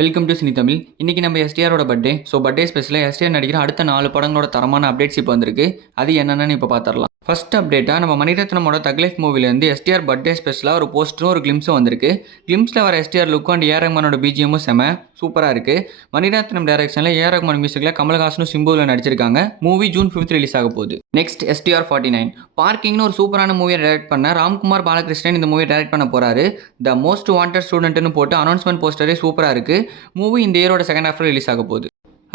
Welcome to cine Tamil. இன்றைக்கி நம்ம எஸ்டிஆரோட birthday. Birthday ஸ்பெஷலாக எஸ்டிஆர் நடிக்கிற அடுத்த 4 படங்களோட தரமான அப்டேட்ஸ் இப்போ வந்திருக்கு. அது என்னென்னு இப்போ பார்த்துடலாம். ஃபர்ஸ்ட் அப்டேட்டாக நம்ம மணிரத்னமோட தக் லைஃப் மூவிலேருந்து எஸ்டிஆர் பர்த்டே ஸ்பெஷலாக ஒரு போஸ்டரும் ஒரு கிளிம்ஸும் வந்திருக்கு. கிளிம்ஸில் வர எஸ்டிஆர் லுக்கும் அண்ட் ஏஆர் ரஹ்மானோட பிஜிஎம்மும் செம சூப்பராக இருக்குது. மணிரத்னம் டைரக்ஷனில் ஏஆர் ரஹ்மான் மியூசிக்கில் கமல்ஹாசனும் சிம்புவில் நடிச்சிருக்காங்க. மூவி ஜூன் 5 ரிலீஸ் ஆக போகுது. நெக்ஸ்ட் எஸ்டிஆர் 49 பார்க்கிங்னு ஒரு சூப்பரான மூவியை டைரக்ட் பண்ண ராம்குமார் பாலகிருஷ்ணன் இந்த மூவியை டைரக்ட் பண்ண போகிறாரு. த மோஸ்ட் வாண்டட் ஸ்டூடெண்ட்னு போட்டு அனௌன்ஸ்மெண்ட் போஸ்டரே சூப்பராக இருக்குது. மூவி இந்த இயரோட செகண்ட் ஹாஃபில் ரிலீஸ் ஆக போகுது.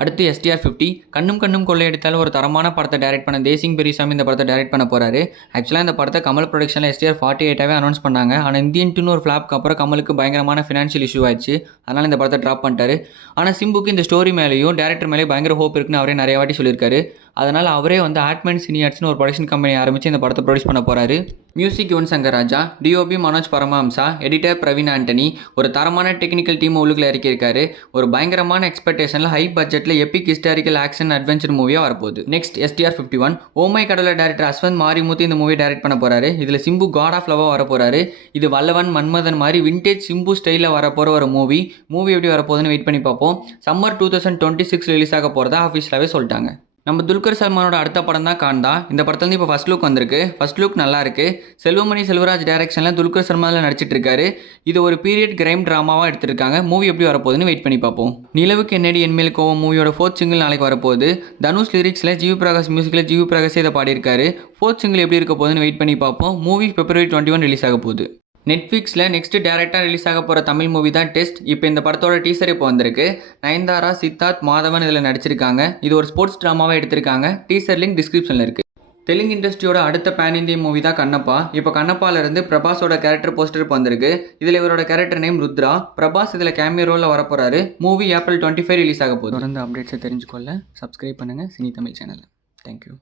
அடுத்து எஸ்டிஆர் 50 கண்ணும் கண்ணும் கொள்ளையடித்தாலும் ஒரு தரமான படத்தை டைரக்ட் பண்ண தேசிங் பெரியசாமி இந்த படத்தை டைரக்ட் பண்ண போகிறாரு. ஆக்சுவலாக இந்த படத்தை கமல் ப்ரொடக்ஷனில் எஸ்டிஆர் 48 அனௌன்ஸ் பண்ணாங்க. ஆனால் இந்தியன்ட்டுன்னு ஒரு ஃப்ளாப்க்கு அப்புறம் கமலுக்கு பயங்கரமான ஃபினான்ஷியல் இஷ்யூ ஆயிடுச்சு. அதனால் இந்த படத்தை ட்ராப் பண்ணிட்டாரு. ஆனால் சிம்புக்கு இந்த ஸ்டோரி மேலேயும் டேரக்டர் மேலேயும் பயங்கர ஹோப் இருக்குன்னு அவரே நிறைய வாட்டி சொல்லியிருக்காரு. அதனால் அவரே ஆட்மேன் சினியார்ட்ஸ்னு ஒரு ப்ரொடக்ஷன் கம்பெனி ஆரம்பித்து இந்த படத்தை ப்ரொடியூஸ் பண்ண போகிறாரு. Music Yuvan Shankar Raja, DOP Manoj Paramahamsa, editor Praveen Antony ஒரு தரமான டெக்னிக்கல் டீம் உள்ளுக்குள்ள இறக்கியிருக்காரு. ஒரு பயங்கரமான எக்ஸ்பெக்டேஷனில் ஹை பட்ஜெட்டில் எபிக் ஹிஸ்டாரிக்கல் ஆக்ஷன் அட்வென்ச்சர் மூவியாக வரப்போகுது. நெக்ஸ்ட் எஸ்டிஆர் 51 ஓமை கடவுள டேரக்டர் அஸ்வந்த் மாரிமுத்து இந்த மூவி டைரக்ட் பண்ண போகிறாரு. இதில் சிம்பு காட் ஆஃப் லவ்வாக வர போகிறாரு. இது வல்லவன் மன்மதன் மாதிரி விண்டேஜ் சிம்பு ஸ்டைலில் வரப்போகிற ஒரு மூவி எப்படி வரப்போகுதுன்னு வெயிட் பண்ணி பார்ப்போம். சம்மர் 2026 ரிலீஸ் ஆக போகிறதா ஆஃபீஷியலாகவே சொல்லிட்டாங்க. நம்ம துல்கர் சல்மானோட அடுத்த படம் தான் காண்டா. இந்த படத்துலேருந்து இப்போ ஃபர்ஸ்ட் லுக் வந்திருக்கு. ஃபர்ஸ்ட் லுக் நல்லா இருக்கு. செல்வமணி செல்வராஜ் டைரக்ஷனில் துல்கர் சல்மானில் நடிச்சிட்டு இருக்காரு. இது ஒரு பீரியட் கிரைம் ட்ராமாவாக எடுத்திருக்காங்க. மூவி எப்படி வரப்போகுதுன்னு வெயிட் பண்ணி பார்ப்போம். நிலவுக்கு என்னடி என்மேல் கோவம் மூவியோட 4th சிங்கிள் நாளைக்கு வரப்போகுது. தனுஷ் லிரிக்ஸில் ஜிவி பிரகாஷ் மியூசிக்கில் ஜிவி பிரகாஷ் இதை பாடியிருக்காரு. 4th சிங்கிள் எப்படி இருக்க போகுதுன்னு வெயிட் பண்ணி பார்ப்போம். மூவி February 21 ரிலீஸ் ஆக போகுது. நெட்ஃப்ளிக்ஸில் நெக்ஸ்ட் டேரக்டாக ரிலீஸ் ஆக போகிற தமிழ் மூவி தான் டெஸ்ட். இப்போ இந்த படத்தோட டீசர் இப்போ வந்திருக்கு. நயன்தாரா, சித்தார்த், மாதவன் இதில் நடிச்சிருக்காங்க. இது ஒரு ஸ்போர்ட்ஸ் ட்ராமாவாக எடுத்திருக்காங்க. டீசர் லிங்க் டிஸ்கிரிப்ஷனில் இருக்குது. தெலுங்கு இண்டஸ்ட்ரியோட அடுத்த பேன் இந்திய மூவி தான் கண்ணப்பா. இப்போ கண்ணப்பாலேருந்து பிரபாஸோட கேரக்டர் போஸ்டர் இப்போ வந்திருக்கு. இதில் இவரோட கேரக்டர் நேம் ருத்ரா. பிரபாஸ் இதில் கேமியோ ரோலில் வரப்போகிறாரு. மூவி April 25 ரிலீஸ் ஆக போகுது. தொடர்ந்து அப்டேட்ஸை தெரிஞ்சுக்கொள்ள சப்ஸ்கிரைப் பண்ணுங்கள் சினி தமிழ் சேனலை. தேங்க்யூ.